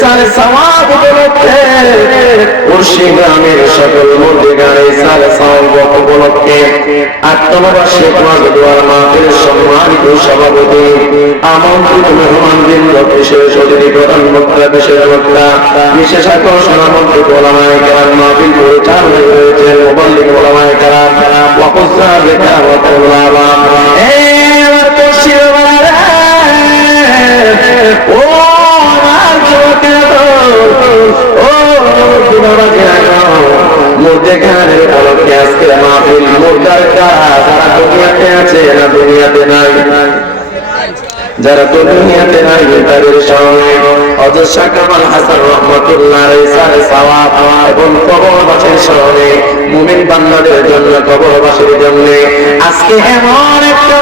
সাল সওয়াব উপলক্ষে মুর্শি গ্রামের সকল মধ্যে গানে সওয়াব উপলক্ষে আত্মবার্ষিক মাগদুয়ার মাহফিল সম্মানিত সভাপতি, আমন্ত্রিত মেহমান মেহমানবৃন্দ বিশেষ অতিথি, প্রধান বক্তা, বিশেষ বক্তা, বিশেষ আকর্ষণ আমন্ত্রিত ওলামায়ে কেরাম মাহফিল পরিচালনা করেছেন মুবাল্লিগ ওলামায়ে কেরাম ওয়াকুসা বেকার যারা দুনিয়াতে নাই। তাদের সঙ্গে কামাল হাসান রহমতুল্লাহ এবং সঙ্গে মুমিন জন্য জন্য আজকে এমন একটা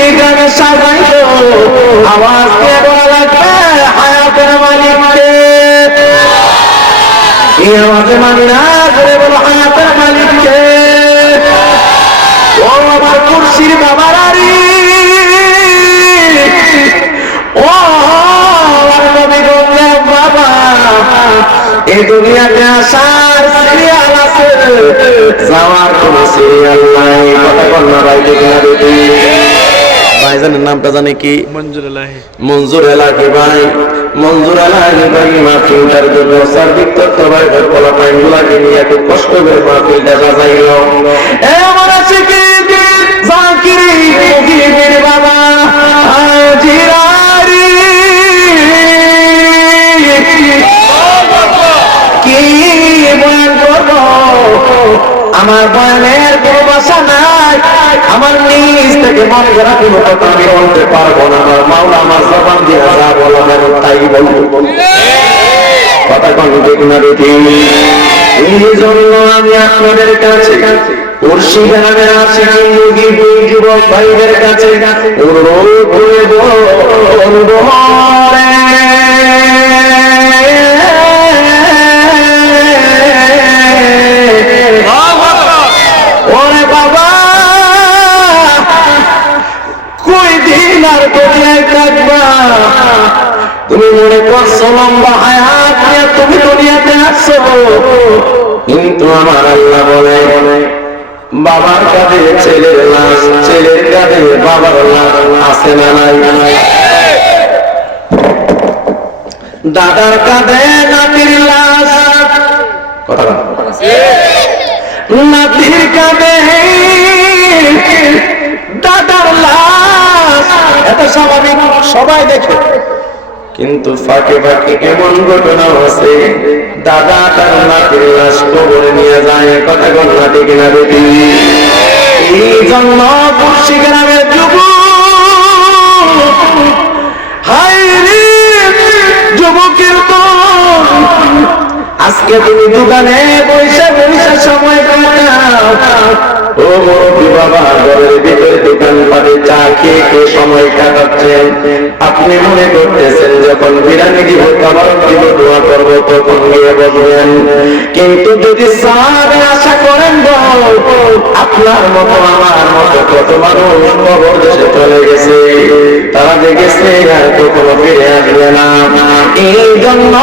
এই গানে আওয়াজ বলা লাগবে হায়াতের মালিককে আওয়াজে মানি না করে বলো হায়াতের মালিককে। ও আমার কুরসির বাবারারি ও আমার নবী বললেন বাবা এই দুনিয়াতে আসার সিরিয়াল আছে। যাওয়ার কোন সিরিয়াল নাই। কথা কন্যা ভাই দেখে ভাইজানের নামটা জানে কি? মঞ্জুর আলাহি মঞ্জুর এলাকি ভাই। মঞ্জুর এলাকি মা মাহফিলটার জন্য সার্বিক তত্ত্ব ভাই কলা পাইগুলাকে নিয়ে একটু কষ্ট করে মাহফিলটা সাজাইল। আমার বয়ানের কোনো বাসা নাই। আমার নিজ থেকে মনে করা কোনো কথা আমি বলতে পারব না। আমার মাওলা আমার জবান দিয়ে যা বলো না তাই বলব। কথা কোন ঠিক না এই জন্য আমি আপনাদের কাছে কাছে অনুরোধ করে আর দুনিয়ায় থাকবা। তুমি মনে করছ লম্বা হায়াত নিয়ে তুমি দুনিয়াতে আসছো। কিন্তু আমার আল্লাহ বলে বাবার কাঁধে ছেলের লাশ ছেলের কাঁধে বাবার লাশ আছে না নাই? দাদার কাঁধে নাতির লাশ। কথা। নাতির কাঁধে দাদার লাশ এত স্বাভাবিক সবাই দেখে। কিন্তু ফাঁকে ফাঁকে এমন ঘটনা আছে দাদা তার নাতির লাশ কবরে নিয়ে যায়, কথা ঘটনা ঠিক না দেখি এই জন্য কুর্শি গ্রামের যুব হাই রে, যুবকের আজকে তুমি দোকানে বৈশা বৈশা সময় কাটাও। ও মুরব্বী বাবা ঘরের আপনি মনে করতেছেন যখন বিরানি দিব খাবার দিব, দোয়া করব, তখন গিয়ে বলবেন, কিন্তু যদি সারে আশা করেন আপনার মতো আমার মতো কত মানুষ চলে গেছে, তারা দেখেছে আর কখনো ফিরে আসবে না। এই জন্য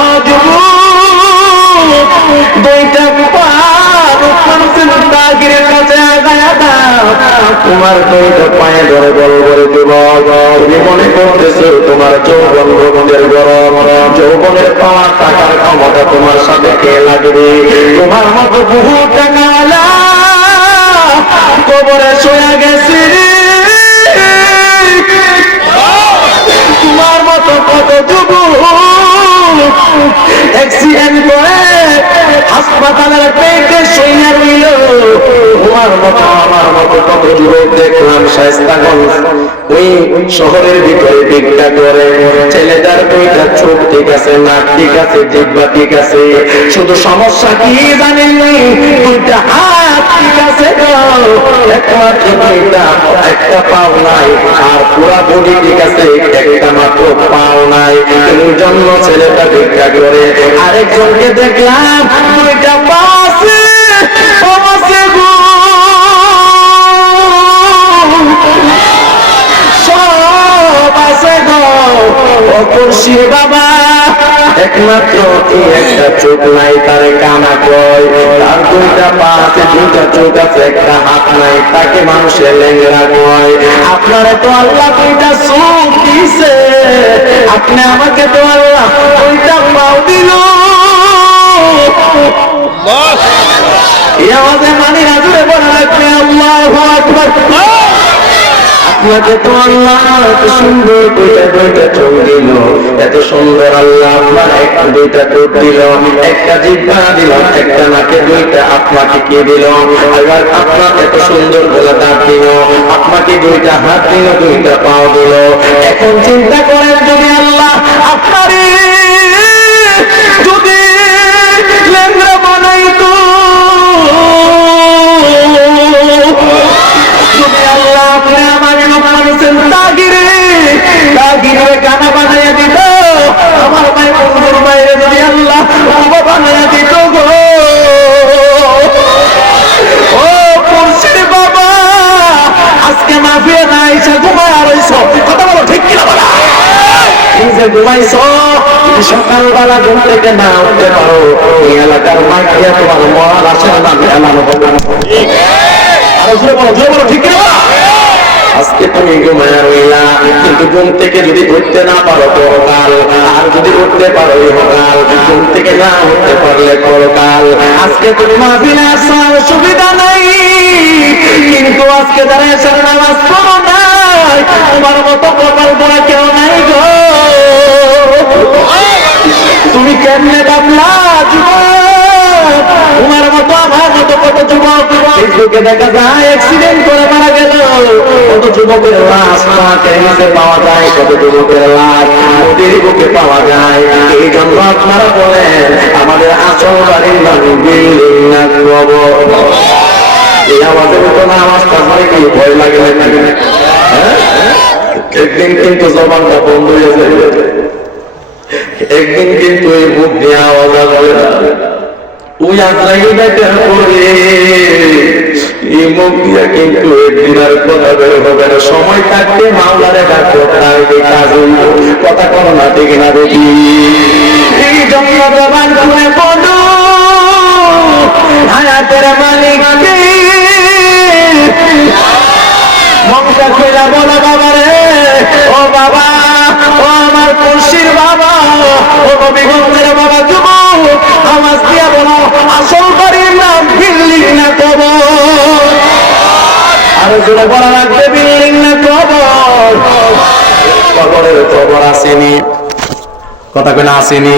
তোমার দুইটা পায়ে ধরে বড় করে তুমি মনে করতেছো তোমার যৌবন ভবনের গরম। যৌবনের পাওয়া টাকার ক্ষমতা তোমার সাথে কে লাগবে? তোমার মতো বহু টাকা কবরে শোয়া গেছে দেখলাম ওই শহরের ভিতরে ভিক্ষা করে। ছেলেটার দুইটা চোখ ঠিক আছে, নাক ঠিক আছে, জিব্বা ঠিক আছে। শুধু সমস্যা কি জানেন দুইটা হাত ঠিক আছে একমাত্র দুইটা, একটা পাও নাই, আর পুরা বডি ঠিক আছে, একটা মাত্র পাও নাই। জন্য ছেলেটা ভিক্ষা করে। আরেকজনকে দেখলাম, দুইটা খুশির বাবা, একমাত্র একটা চোখ নাই, তার কানা তো আল্লাহ দুইটা চোখ দিছে, আপনি আমাকে তো আল্লাহ আমাদের আল্লাহ আপনাকে তো আল্লাহ সুন্দর দুইটা দুইটা চোখ দিল। এত সুন্দর আল্লাহ আপনার একটা দুইটা চোখ দিল। একটা জিব্বা দিল একটা নাকে, দুইটা আপনাকে কি দিল? এবার আপনার এত সুন্দর গলা দাঁত দিল। আপনাকে দুইটা হাত দিল, দুইটা পাও দিল। এখন চিন্তা যে ঘুমাইছ? সকালবেলা ঘুম থেকে না উঠতে পারো, এই এলাকার মাইকিয়া তোমার মহান আসেন নামে কিনা? আজকে তুমি ঘুমায় রইলা, কিন্তু ঘুম থেকে যদি উঠতে না পারো পরকাল, আর যদি উঠতে পারো ইহকাল, ঘুম থেকে না উঠতে পারলে পরকাল। আজকে তুমি মাহফিলে আসার সুবিধা নাই, কিন্তু আজকে যারা এসার নামাজ পড়ো নাই, তোমার মতো কপাল পড়া কেউ নাই গো। তুমি কেমনে যুবক তোমার মতো আমার মতো কত যুবক? ফেসবুকে দেখা যায় অ্যাক্সিডেন্ট করে মারা গেল। কত যুবকের লাশ মাঝে পাওয়া যায়, কত যুবকের লাশ নদীর বুকে পাওয়া যায়। এই জন্য আপনারা বলেন, আমাদের আসল বাড়ির বাড়ি বিল্ডিং না এই আমাদের মতো নামাজ তারপরে কি ভয় লাগে হ্যাঁ? একদিন কিন্তু জবানটা বন্ধ হয়ে যাবে। একদিন কিন্তু এই মুখ দিয়ে আওয়াজ না। ওই আজরাইলটাকে পড়ে এই মুখ দিয়ে কিন্তু একদিন আর কথা বের হবে না। সময় থাকতে ডাক্তার কথা কোনো না দেখে না দেখি আরও জোরে বলা লাগবে বিল্ডিং না কবর কবরের কবর আসেনি। কথা কেন আসেনি।